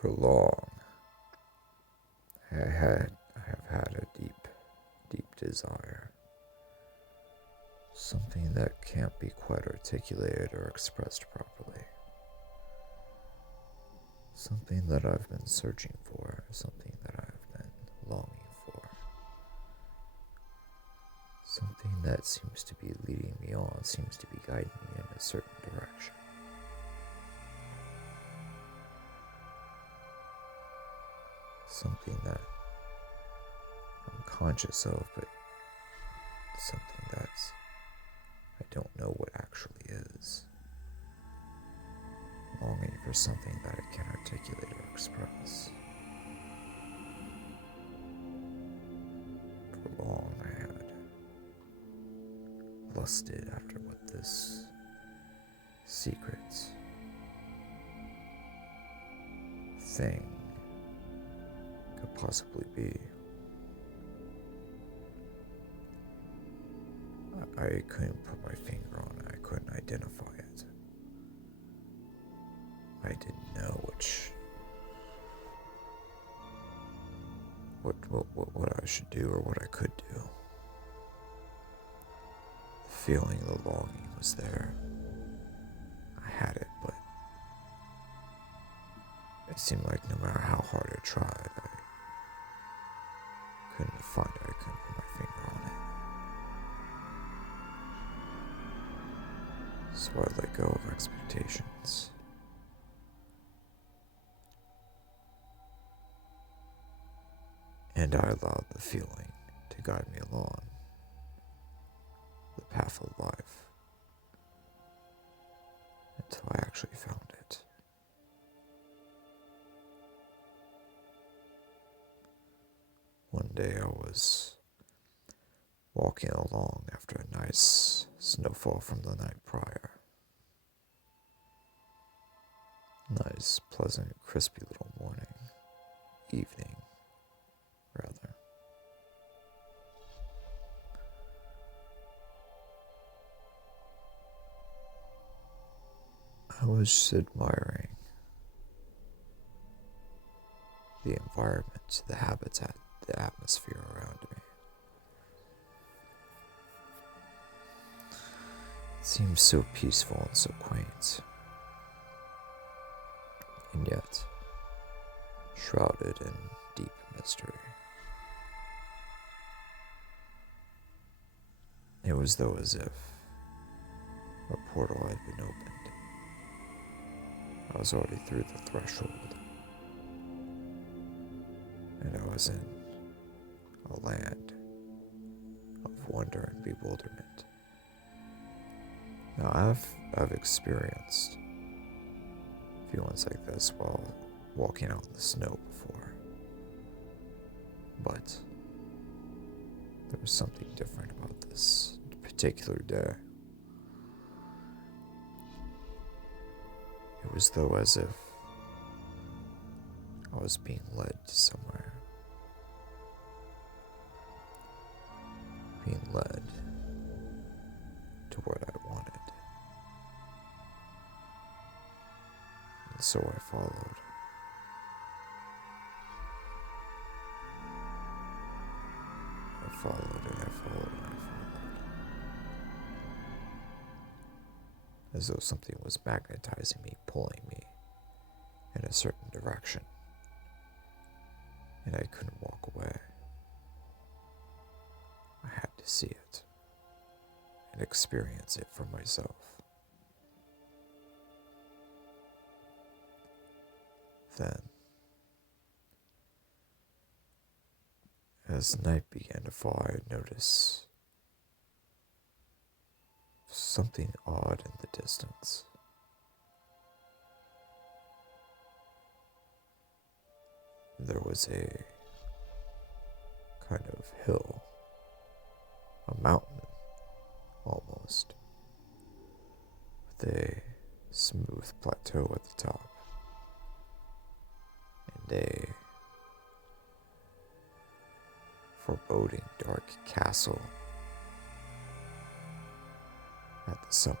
For long, I have had a deep desire. Something that can't be quite articulated or expressed properly. Something that I've been searching for, something that I've been longing for. Something that seems to be leading me on, seems to be guiding me in a certain direction. Something that I'm conscious of, but something that's I don't know what actually is. Longing for something that I can't articulate or express. For long I had lusted after what this secret thing could possibly be. I couldn't put my finger on it. I couldn't identify it. I didn't know what I should do or what I could do. The feeling, the longing was there. I had it, but it seemed like no matter how hard I tried, I couldn't find it. I couldn't put my finger on it. So I let go of expectations. And I allowed the feeling to guide me along the path of life until I actually found it. One day I was walking along after a nice snowfall from the night prior. Nice, pleasant, crispy little evening, rather. I was just admiring the environment, the habitat, the atmosphere around me. It seemed so peaceful and so quaint, and yet shrouded in deep mystery. It was though as if a portal had been opened. I was already through the threshold, and I was in a land of wonder and bewilderment. Now I've experienced feelings like this while walking out in the snow before, but there was something different about this particular day. It was though as if I was being led to somewhere, being led to what I wanted. And so I followed. I followed and I followed and I followed. As though something was magnetizing me, pulling me in a certain direction. And I couldn't walk away. I had to see it and experience it for myself. Then, as night began to fall, I noticed something odd in the distance. There was a kind of hill, a mountain almost, with a smooth plateau at the top, and a foreboding dark castle at the summit.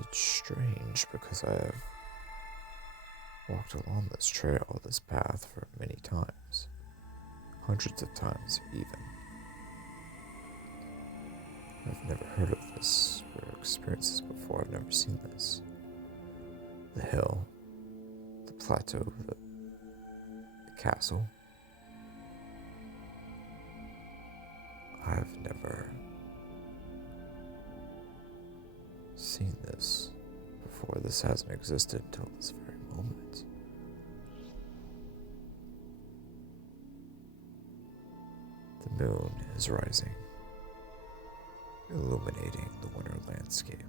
It's strange because I have walked along this trail, this path for many times. Hundreds of times even. I've never heard of this or experienced this before. I've never seen this. The hill, the plateau, the castle. I've never seen this before. This hasn't existed until this very moment. The moon is rising, illuminating the winter landscape.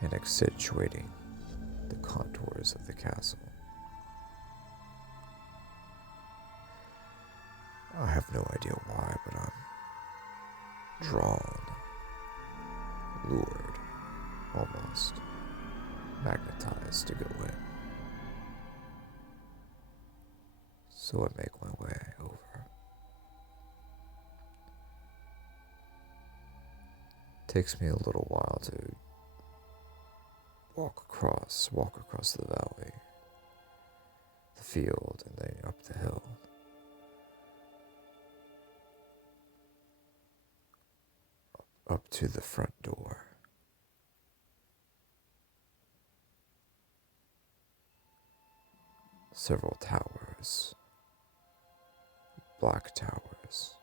And accentuating the contours of the castle. I have no idea why, but I'm drawn, lured, almost magnetized to go in. So I make my way over. Takes me a little while to walk across the valley, the field, and then up the hill. Up to the front door. Several towers, black towers.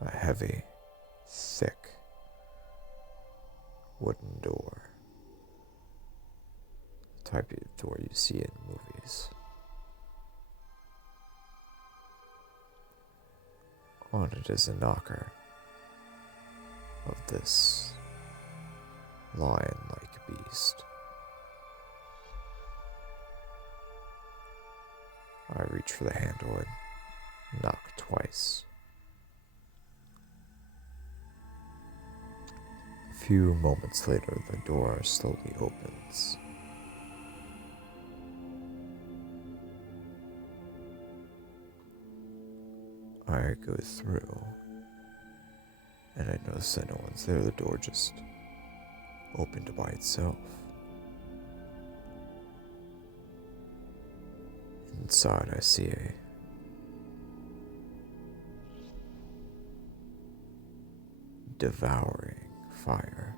A heavy, thick wooden door. The type of door you see in movies. On it is a knocker of this lion-like beast. I reach for the handle and knock twice. A few moments later, the door slowly opens. I go through, and I notice that no one's there. The door just opened by itself. Inside, I see a devouring fire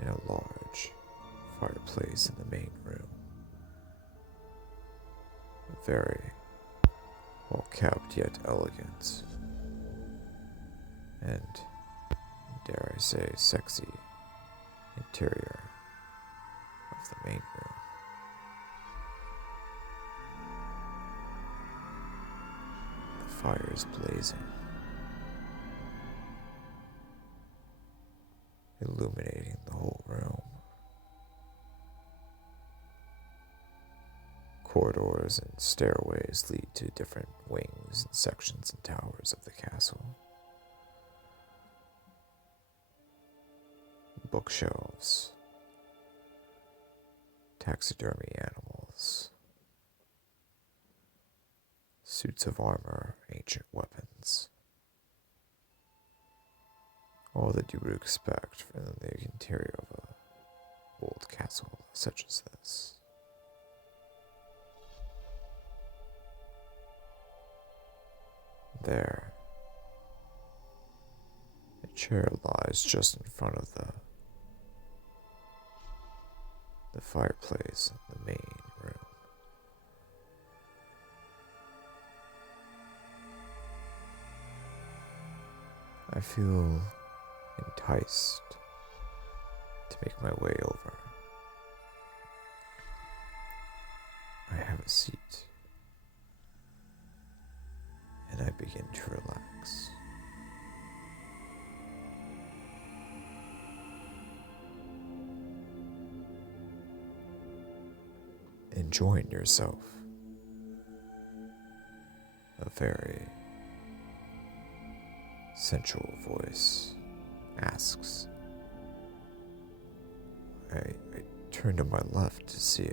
in a large fireplace in the main room. Very well kept yet elegant, and dare I say sexy interior of the main room. The fire is blazing, illuminating the whole room. Corridors and stairways lead to different wings and sections and towers of the castle. Bookshelves, taxidermy animals, suits of armor, ancient weapons. All that you would expect from the interior of an old castle such as this. There, a chair lies just in front of the fireplace in the main room. I feel enticed to make my way over. I have a seat, and I begin to relax. Enjoying yourself. A very sensual voice asks. I turn to my left to see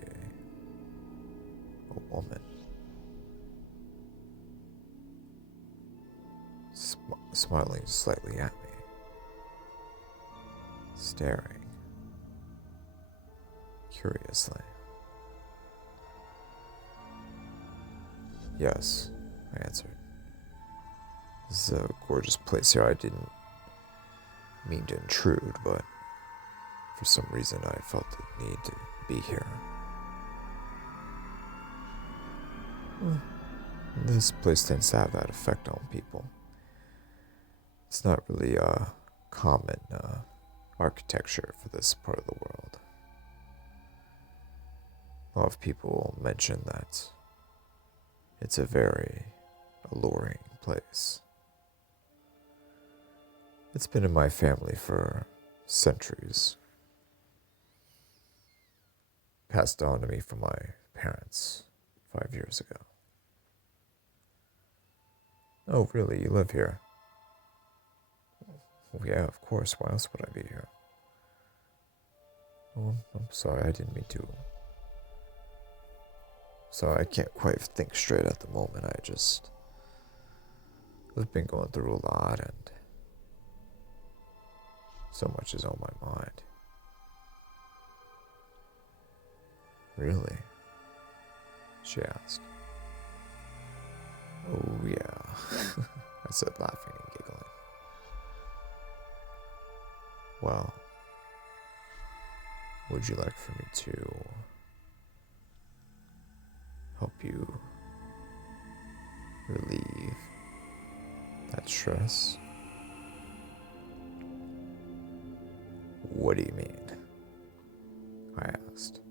a woman smiling slightly at me, staring curiously. "Yes," I answered. "This is a gorgeous place here. I didn't mean to intrude, but for some reason I felt the need to be here." This place tends to have that effect on people. It's not really a common architecture for this part of the world. A lot of people mention that it's a very alluring place. It's been in my family for centuries. Passed on to me from my parents 5 years ago. "Oh, really? You live here?" "Well, yeah, of course. Why else would I be here?" "Oh, I'm sorry. I didn't mean to." "So I can't quite think straight at the moment. I've been going through a lot, and so much is on my mind." "Really?" she asked. "Oh, yeah," I said, laughing and giggling. "Well, would you like for me to help you relieve that stress?" "What do you mean?" I asked.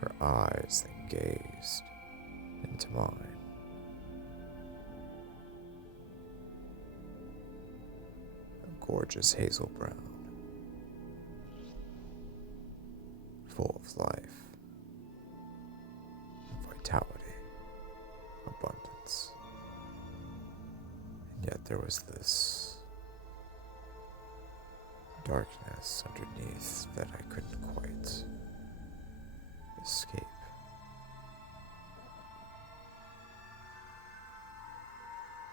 Her eyes then gazed into mine. A gorgeous hazel brown, full of life, vitality, abundance. And yet there was this darkness underneath that I couldn't quite escape.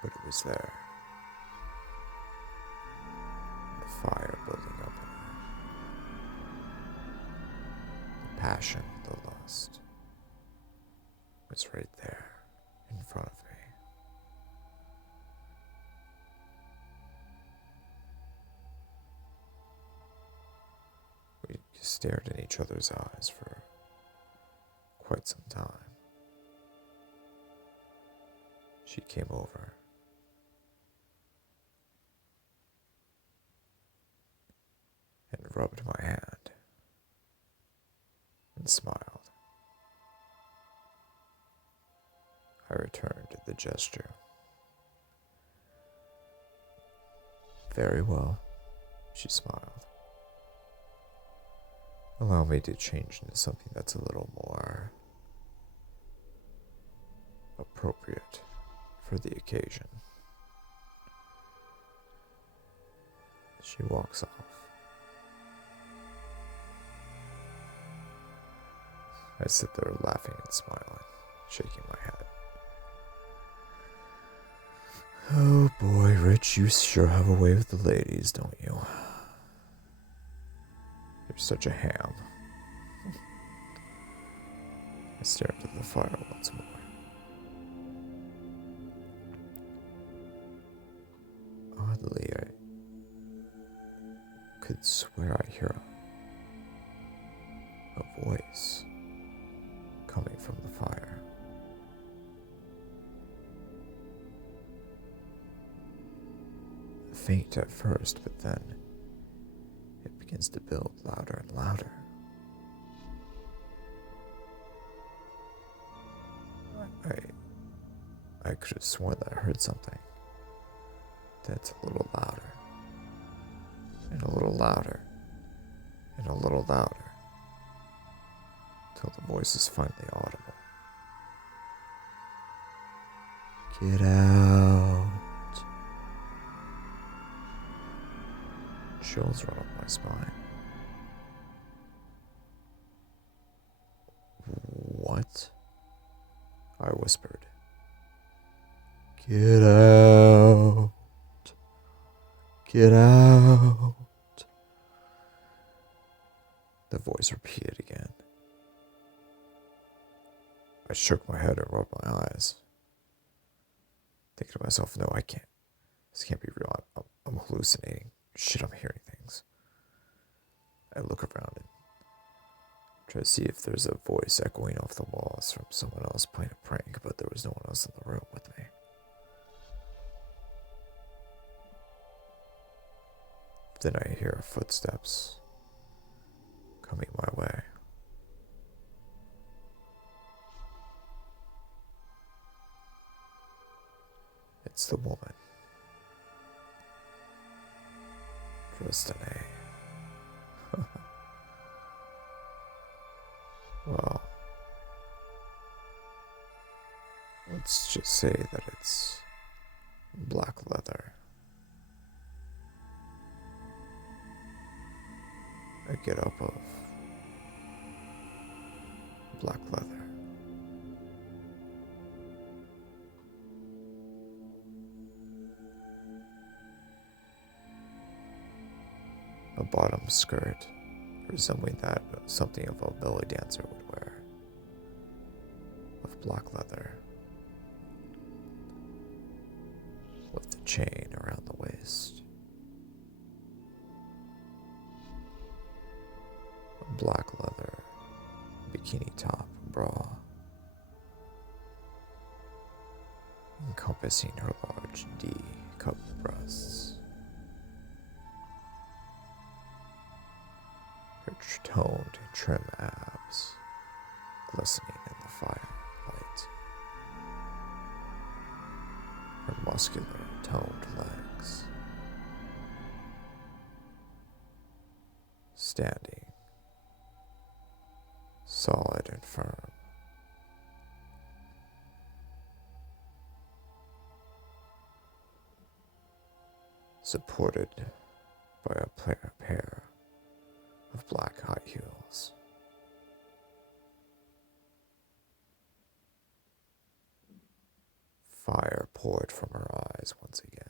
But it was there. The fire building up in her. The passion, the lust was right there in front of me. We stared in each other's eyes for quite some time. She came over and rubbed my hand and smiled. I returned the gesture. "Very well," she smiled. "Allow me to change into something that's a little more appropriate for the occasion." She walks off. I sit there laughing and smiling, shaking my head. "Oh boy, Rich, you sure have a way with the ladies, don't you? You're such a ham." I stared at the fire once more. Oddly, I could swear I hear a voice coming from the fire. Faint at first, but then it begins to build louder and louder. I could have sworn that I heard something. That's a little louder, and a little louder, and a little louder, till the voice is finally audible. "Get out." Chills run up my spine. "What?" I whispered. Get out. Get out. The voice repeated again. I shook my head and rubbed my eyes, thinking to myself, no, I can't. This can't be real. I'm hallucinating. Shit, I'm hearing things. I look around and try to see if there's a voice echoing off the walls from someone else playing a prank, but there was no one else in the room with me. Then I hear footsteps coming my way. It's the woman, dressed in a, well, let's just say that it's black leather. A get up of black leather. A bottom skirt resembling that of something of a belly dancer would wear, of black leather, with the chain around the waist. A black leather bikini top and bra, encompassing her large D-cup breasts. Her toned, trim abs glistening in the firelight. Her muscular, toned legs standing solid and firm. Supported by a pair of black high heels. Fire poured from her eyes once again.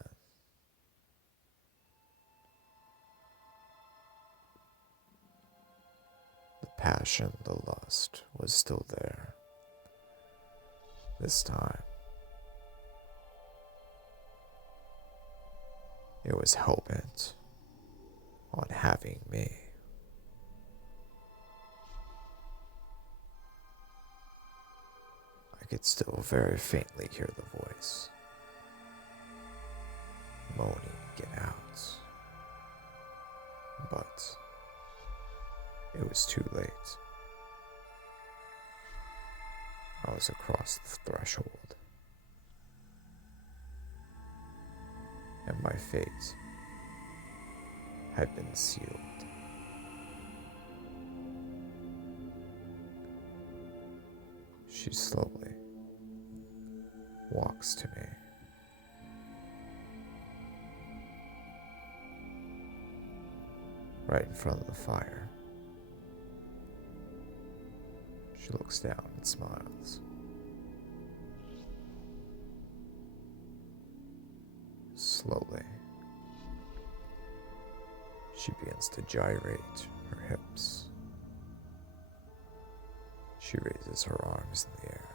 The passion, the lust was still there. This time, it was hell-bent on having me. I could still very faintly hear the voice moaning, "Get out." But it was too late. I was across the threshold, and my fate had been sealed. She slowly walks to me. Right in front of the fire. She looks down and smiles. Slowly, she begins to gyrate her hips. She raises her arms in the air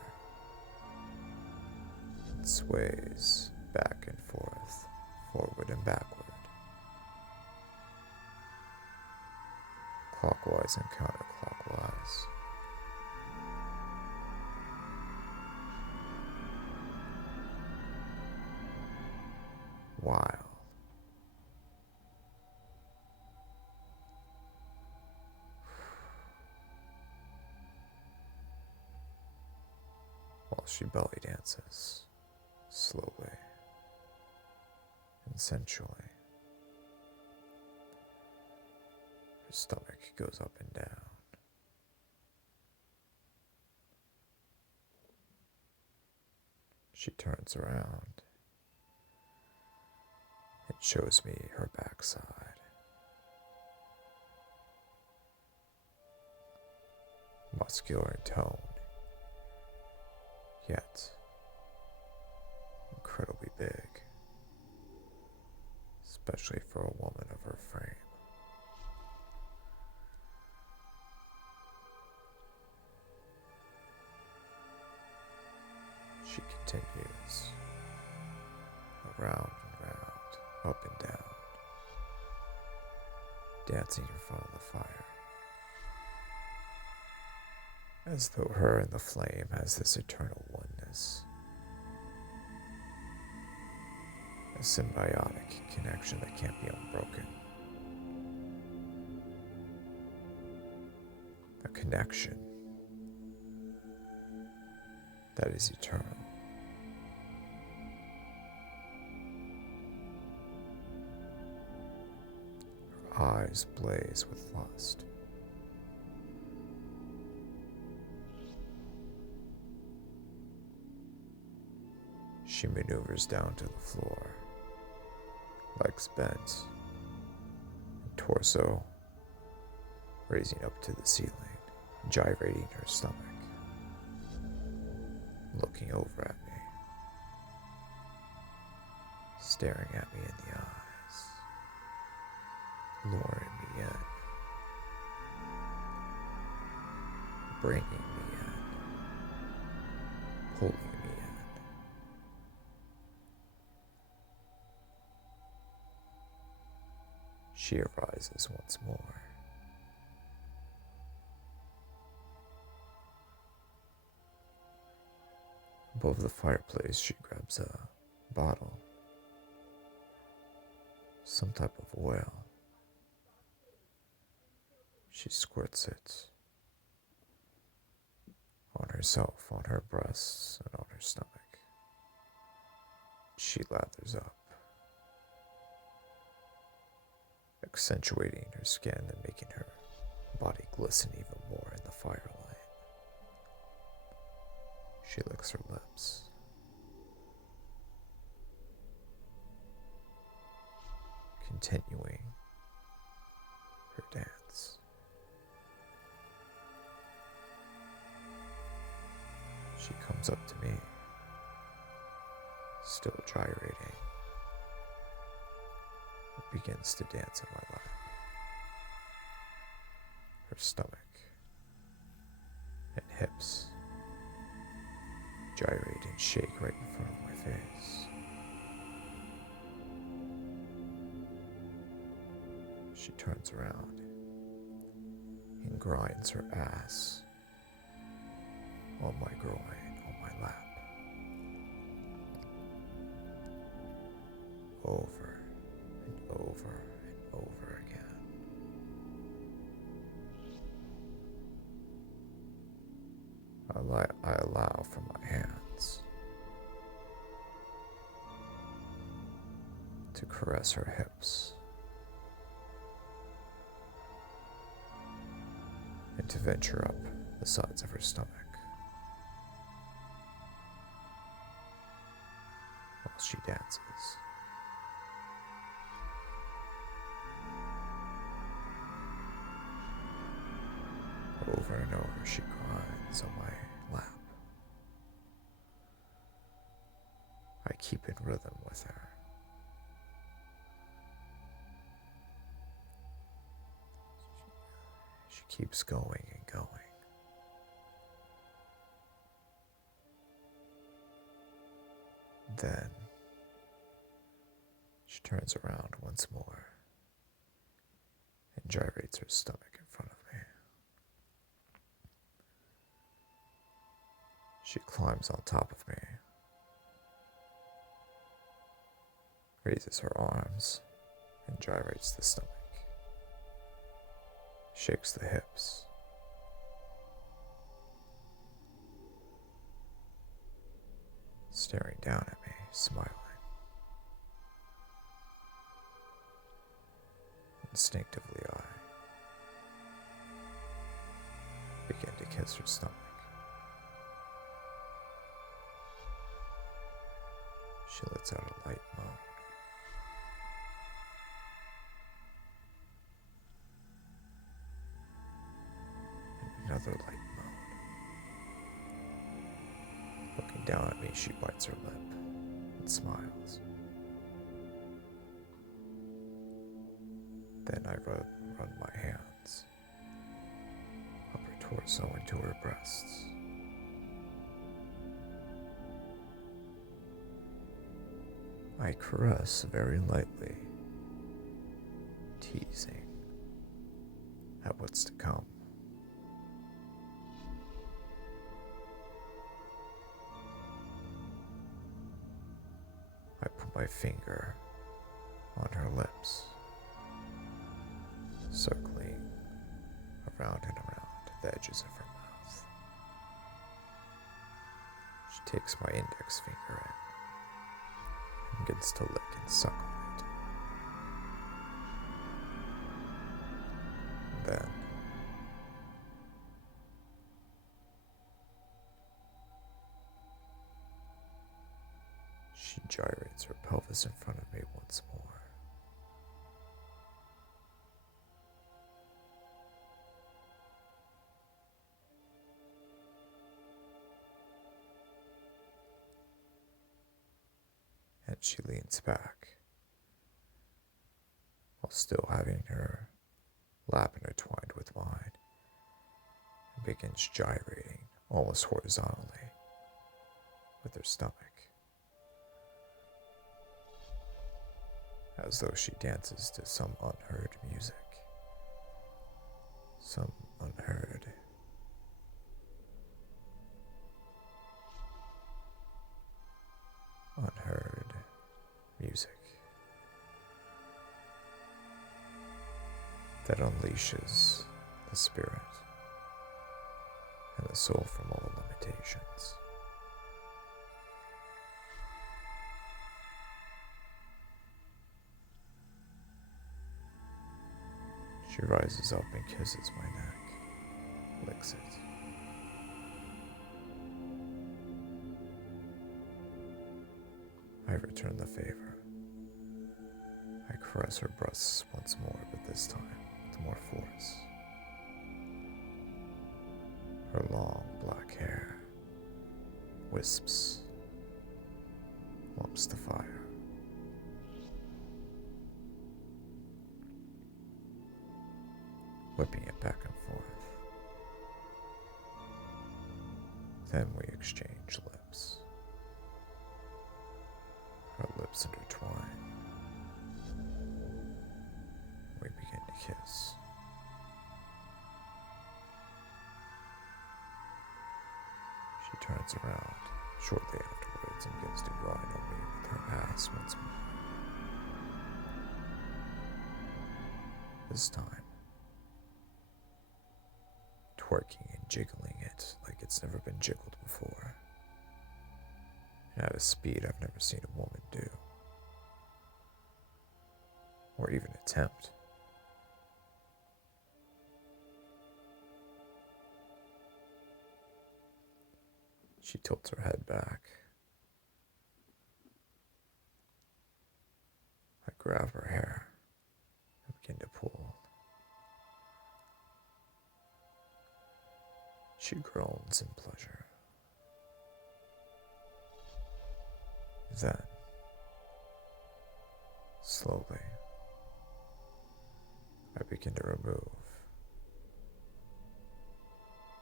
and sways back and forth, forward and backward, clockwise and counterclockwise. Wild. While she belly dances, slowly and sensually. Her stomach goes up and down. She turns around and shows me her backside. Muscular and toned, yet incredibly especially for a woman of her frame. She continues around and round, up and down, dancing in front of the fire, as though her and the flame has this eternal oneness, a symbiotic connection that can't be unbroken, a connection that is eternal. Her eyes blaze with lust. She maneuvers down to the floor, legs bent, and torso raising up to the ceiling, gyrating her stomach, looking over at me, staring at me in the eyes, luring me in, bringing me in, pulling me in. She arises once more. Above the fireplace, she grabs a bottle, some type of oil. She squirts it on herself, on her breasts, and on her stomach. She lathers up, accentuating her skin and making her body glisten even more in the firelight. She licks her lips. Continuing her dance. She comes up to me, still gyrating, and begins to dance in my lap. Her stomach and hips gyrate and shake right in front of my face. She turns around and grinds her ass on my groin, on my lap. Over and over and over again. I allow for my hands to caress her hips and to venture up the sides of her stomach while she dances. Over and over she grinds on my lap. I keep in rhythm with her. She keeps going and going. Then she turns around once more and gyrates her stomach in front of me. She climbs on top of me, raises her arms and gyrates the stomach, shakes the hips, staring down at me, smiling. Instinctively, I begin to kiss her stomach. She lets out a light moan. And another light moan. Looking down at me, she bites her lip and smiles. Then I run my hands up her torso into her breasts. I caress very lightly, teasing at what's to come. I put my finger on her lips, circling around and around the edges of her mouth. She takes my index finger in and begins to lick and suck on it. Then she gyrates her pelvis in front of me once more. And she leans back, while still having her lap intertwined with mine, and begins gyrating almost horizontally with her stomach, as though she dances to some unheard music, some unheard music that unleashes the spirit and the soul from all limitations. She rises up and kisses my neck, licks it. I return the favor. I caress her breasts once more, but this time with more force. Her long black hair wisps, lumps the fire. Whipping it back and forth. Then we exchange lips. Our lips intertwine. We begin to kiss. She turns around shortly afterwards and begins to grind on me with her ass once more. This time, twerking and jiggling it like it's never been jiggled before, and at a speed I've never seen a woman do, or even attempt. She tilts her head back. I grab her hair and begin to pull. She groans in pleasure. Then, slowly, I begin to remove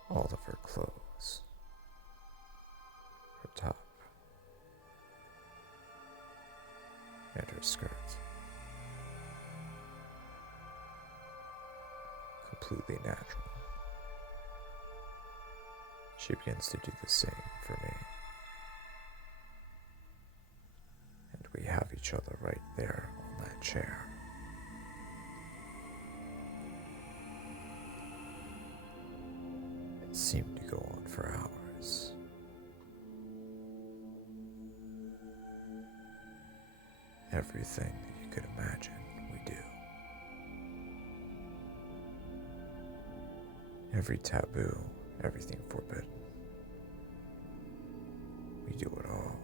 all of her clothes, her top, and her skirt, completely natural. She begins to do the same for me. And we have each other right there on that chair. It seemed to go on for hours. Everything that you could imagine, we do. Every taboo, everything forbidden. We do it all.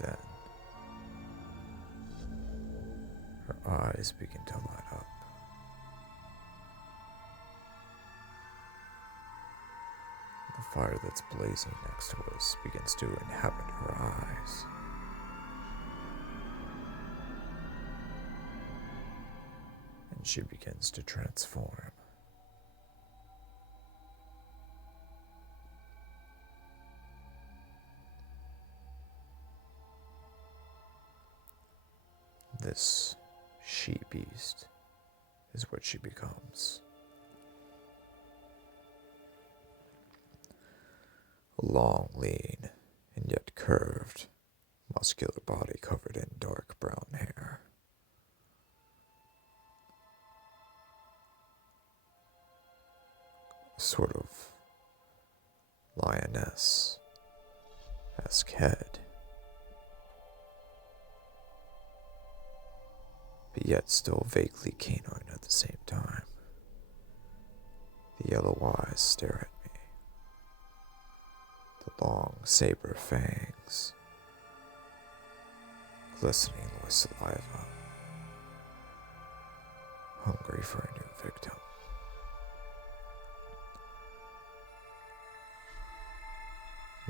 Then, her eyes begin to light up. fire that's blazing next to us begins to inhabit her eyes. And she begins to transform. This she-beast is what she becomes. A long, lean, and yet curved, muscular body covered in dark brown hair. A sort of lioness-esque head, but yet still vaguely canine at the same time. The yellow eyes stare at me. The long saber fangs, glistening with saliva, hungry for a new victim.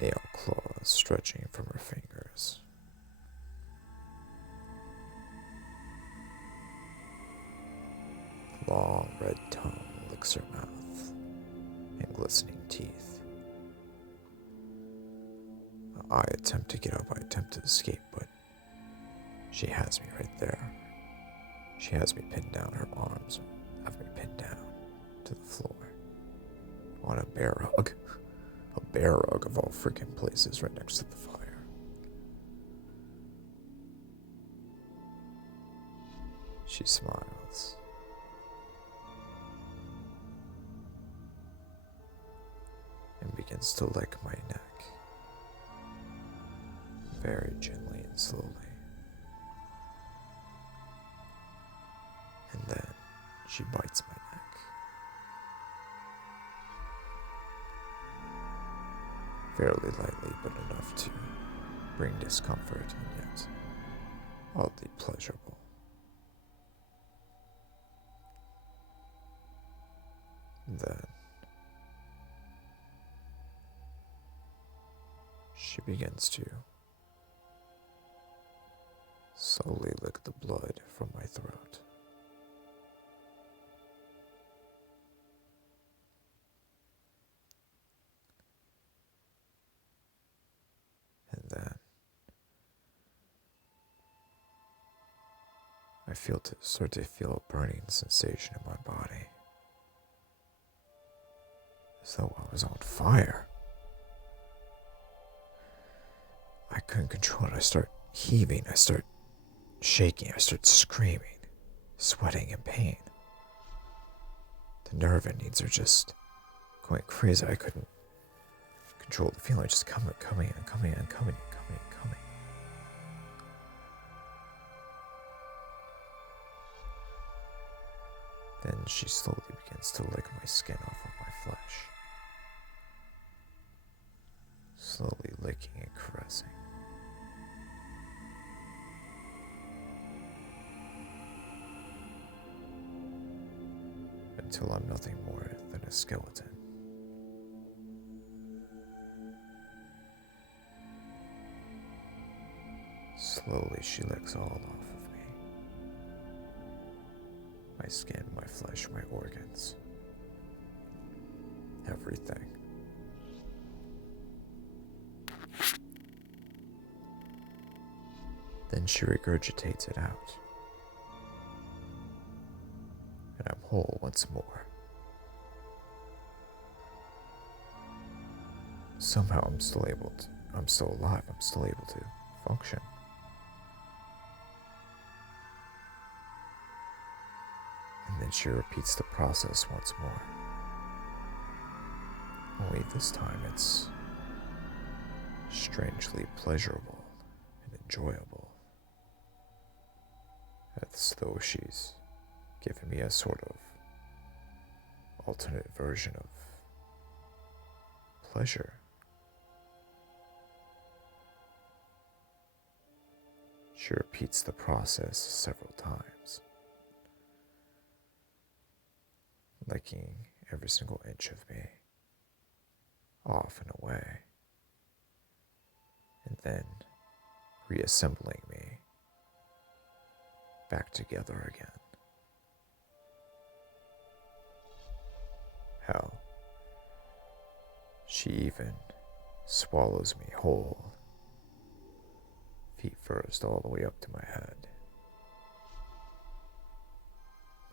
Nail claws stretching from her fingers. Long red tongue licks her mouth, and glistening teeth. I attempt to get up, I attempt to escape, but she has me right there. She has me pinned down, her arms have me pinned down to the floor on a bear rug. A bear rug of all freaking places right next to the fire. She smiles. And begins to lick my neck. Very gently and slowly. And then she bites my neck. Fairly lightly, but enough to bring discomfort and yet oddly pleasurable. Then she begins to slowly lick the blood from my throat. And then I start to feel a burning sensation in my body, as though I was on fire. I couldn't control it. I start heaving, I start shaking, I start screaming, sweating in pain. The nerve endings are just going crazy. I couldn't control the feeling, just coming and coming. Then she slowly begins to lick my skin off of my flesh. Slowly licking and caressing. Until I'm nothing more than a skeleton. Slowly she licks all off of me. My skin, my flesh, my organs. Everything. Then she regurgitates it out. And I'm whole once more. Somehow I'm still alive, I'm still able to function. And then she repeats the process once more. Only this time it's strangely pleasurable and enjoyable. As though she's given me a sort of alternate version of pleasure. She repeats the process several times, licking every single inch of me off and away, and then reassembling me back together again. Hell, she even swallows me whole, feet first all the way up to my head.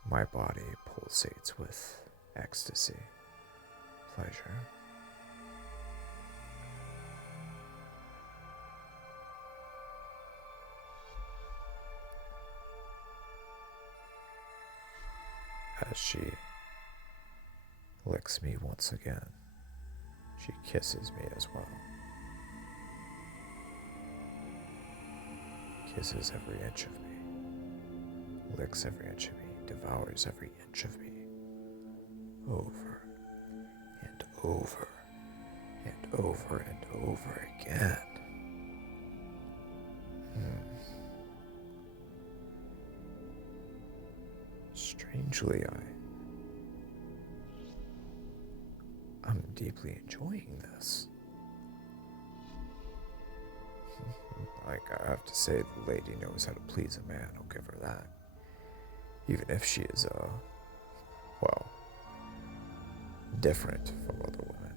My body pulsates with ecstasy, pleasure. As she licks me once again, she kisses me as well. Kisses every inch of me, licks every inch of me, devours every inch of me, over and over and over and over again. Strangely, I'm deeply enjoying this. Like, I have to say, the lady knows how to please a man, I'll give her that. Even if she is, well, different from other women.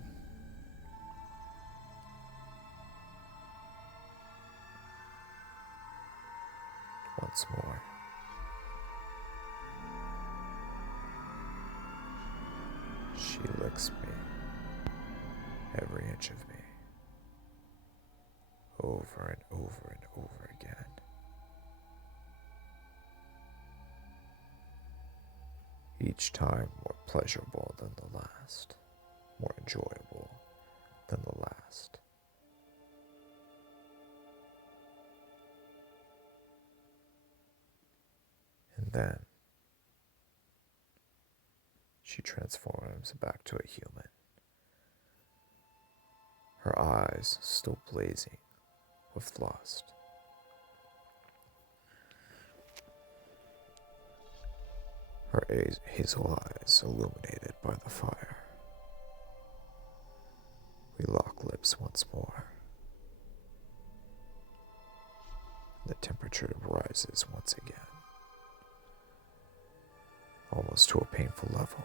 Once more. She licks me, every inch of me, over and over and over again. Each time more pleasurable than the last, more enjoyable than the last. And then she transforms back to a human, her eyes still blazing with lust. Her hazel eyes illuminated by the fire. We lock lips once more. The temperature rises once again, almost to a painful level,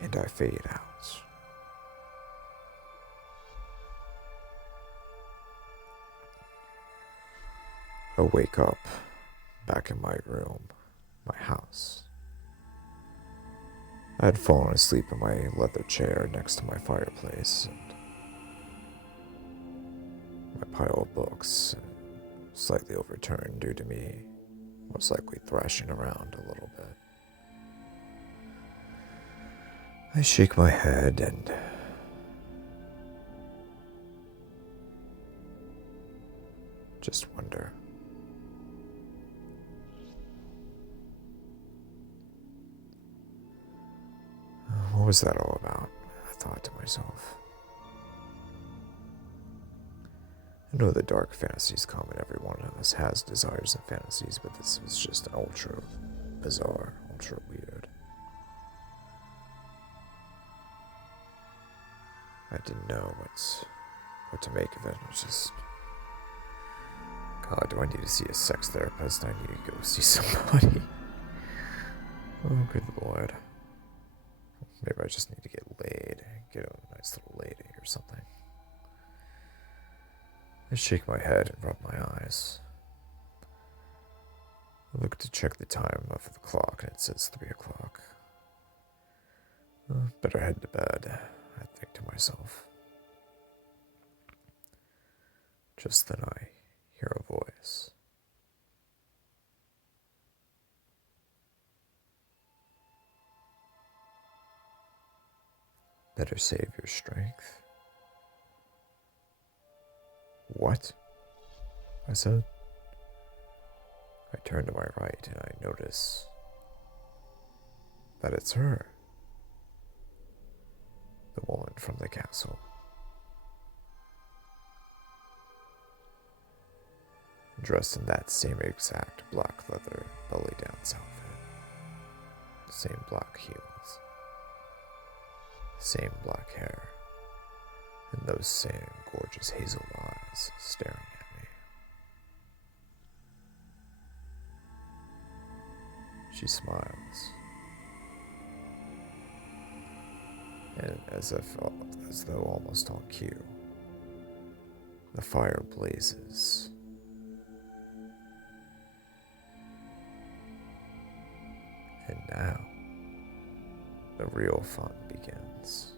and I fade out. I wake up back in my room, my house. I had fallen asleep in my leather chair next to my fireplace, and my pile of books, slightly overturned due to me most likely thrashing around a little bit. I shake my head and just wonder. What was that all about? I thought to myself. I know the dark fantasies common, every one of us has desires and fantasies, but this was just ultra bizarre, ultra weird. I didn't know what to make of it. It was just, God, do I need to see a sex therapist? I need to go see somebody. Oh, good Lord. Maybe I just need to get laid, get a nice little lady or something. I shake my head and rub my eyes. I look to check the time of the clock and it says 3 o'clock. Better head to bed, I think to myself. Just then I hear a voice. Better save your strength. What? I said. I turn to my right and I notice that it's her. The woman from the castle. Dressed in that same exact black leather belly-dance outfit. Same black heels. Same black hair, and those same gorgeous hazel eyes staring at me. She smiles, and as though almost on cue, the fire blazes. And now, the real fun begins.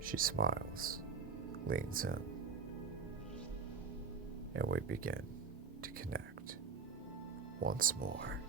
She smiles, leans in, and we begin to connect once more.